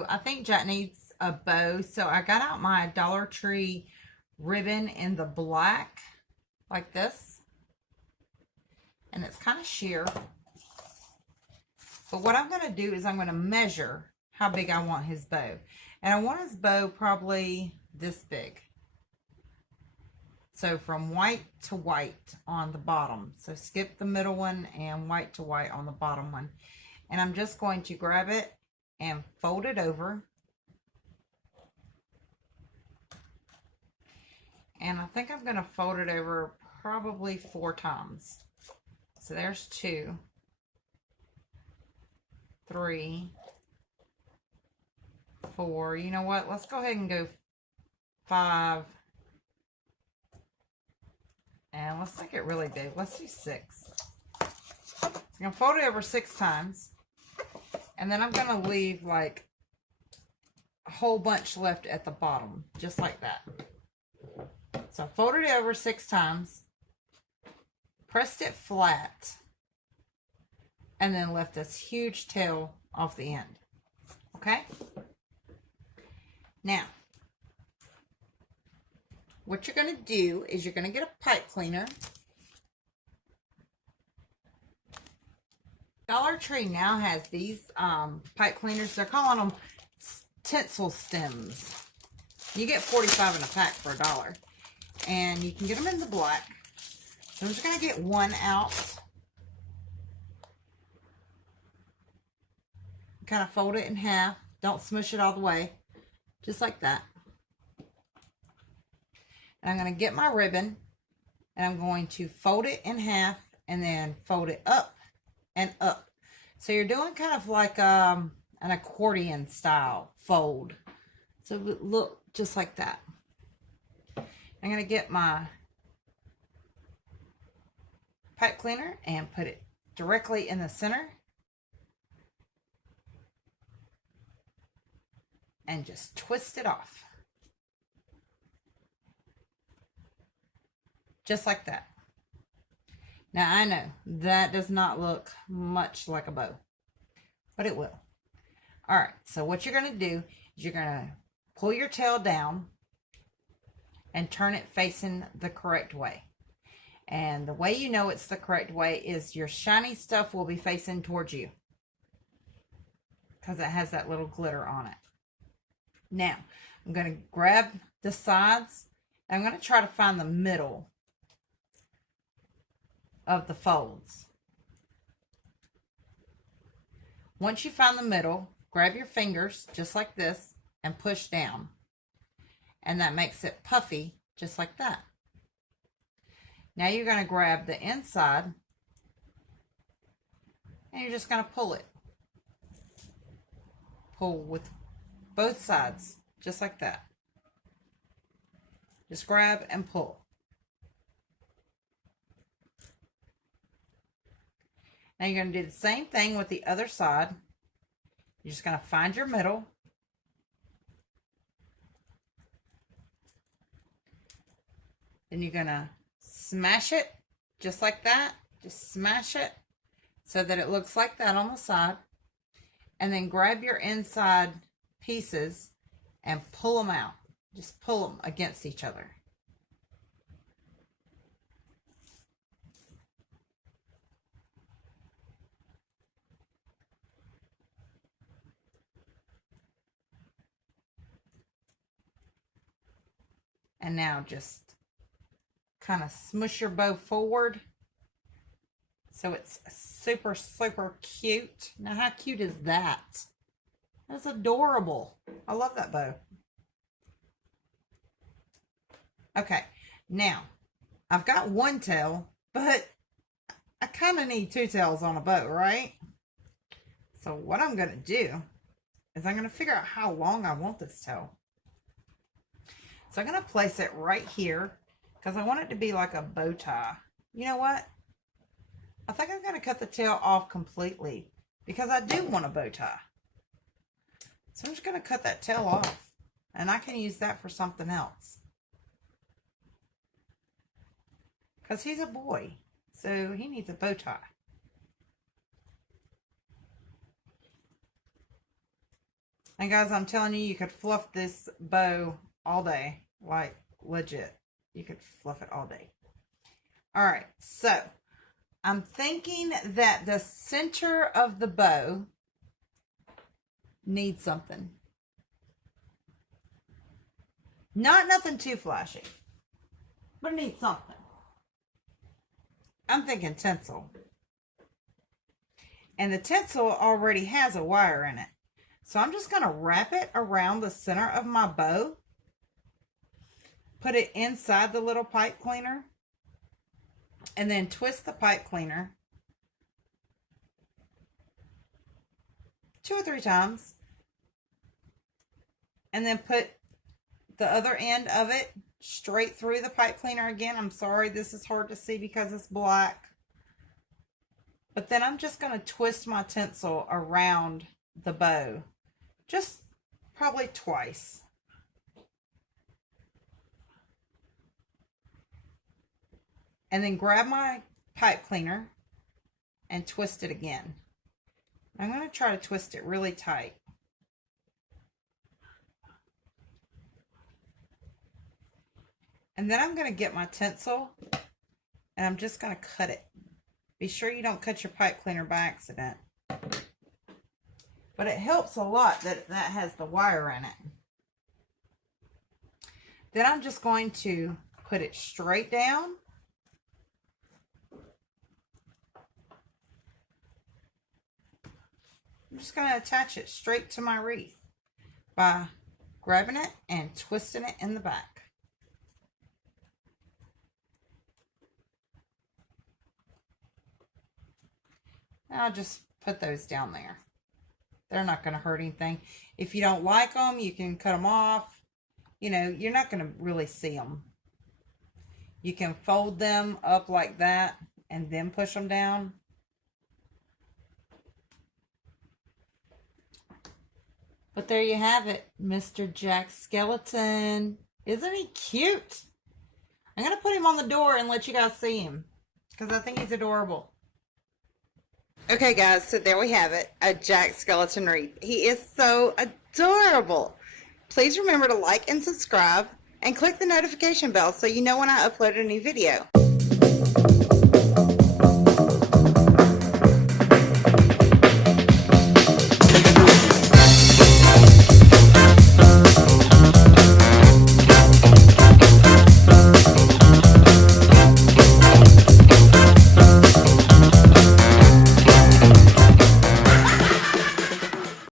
So I think Jack needs a bow. So I got out my Dollar Tree ribbon in the black, like this. And it's kind of sheer. But what I'm going to do is I'm going to measure how big I want his bow. And I want his bow probably this big. So from white to white on the bottom. So skip the middle one and white to white on the bottom one. And I'm just going to grab it and fold it over. And I think I'm going to fold it over probably 4 times. So there's 2, 3, 4. You know what? Let's go ahead and go 5. And let's make it really big. Let's do 6. I'm going to fold it over 6 times. And then I'm going to leave like a whole bunch left at the bottom. Just like that. So folded it over 6 times. Pressed it flat. And then left this huge tail off the end. Okay? Now, what you're going to do is you're going to get a pipe cleaner. Dollar Tree now has these pipe cleaners. They're calling them tinsel stems. You get 45 in a pack for $1. And you can get them in the black. So I'm just going to get one out. Kind of fold it in half. Don't smush it all the way. Just like that. And I'm going to get my ribbon. And I'm going to fold it in half. And then fold it up and up. So you're doing kind of like an accordion style fold. So look just like that. I'm going to get my pipe cleaner and put it directly in the center. And just twist it off. Just like that. Now I know that does not look much like a bow, but it will. All right, so what you're going to do is you're going to pull your tail down and turn it facing the correct way. And the way you know it's the correct way is your shiny stuff will be facing towards you because it has that little glitter on it. Now, I'm going to grab the sides and I'm going to try to find the middle of the folds. Once you find the middle, grab your fingers just like this and push down. And that makes it puffy just like that. Now you're going to grab the inside and you're just going to pull it. Pull with both sides just like that. Just grab and pull. Now you're going to do the same thing with the other side. You're just going to find your middle. Then you're going to smash it just like that. Just smash it so that it looks like that on the side. And then grab your inside pieces and pull them out. Just pull them against each other. And now just kind of smush your bow forward so it's super, super cute. Now, how cute is that? That's adorable. I love that bow. Okay, now I've got one tail, but I kind of need 2 tails on a bow, right? So what I'm going to do is I'm going to figure out how long I want this tail. So I'm going to place it right here because I want it to be like a bow tie. You know what? I think I'm going to cut the tail off completely because I do want a bow tie. So I'm just going to cut that tail off and I can use that for something else. Because he's a boy, so he needs a bow tie. And guys, I'm telling you, you could fluff this bow all day. Like, legit. You could fluff it all day. Alright, so I'm thinking that the center of the bow needs something. Not nothing too flashy, but it needs something. I'm thinking tinsel. And the tinsel already has a wire in it. So I'm just going to wrap it around the center of my bow. Put it inside the little pipe cleaner. And then twist the pipe cleaner 2 or 3 times. And then put the other end of it straight through the pipe cleaner again. I'm sorry, this is hard to see because it's black. But then I'm just going to twist my tinsel around the bow. Just probably twice. And then grab my pipe cleaner and twist it again. I'm going to try to twist it really tight. And then I'm going to get my tinsel and I'm just going to cut it. Be sure you don't cut your pipe cleaner by accident. But it helps a lot that that has the wire in it. Then I'm just going to put it straight down. I'm just going to attach it straight to my wreath by grabbing it and twisting it in the back. I'll just put those down there. They're not going to hurt anything. If you don't like them, you can cut them off. You know, you're not going to really see them. You can fold them up like that and then push them down. But there you have it, Mr. Jack Skellington. Isn't he cute? I'm going to put him on the door and let you guys see him because I think he's adorable. Okay, guys, so there we have it, a Jack Skellington Wreath. He is so adorable. Please remember to like and subscribe and click the notification bell so you know when I upload a new video.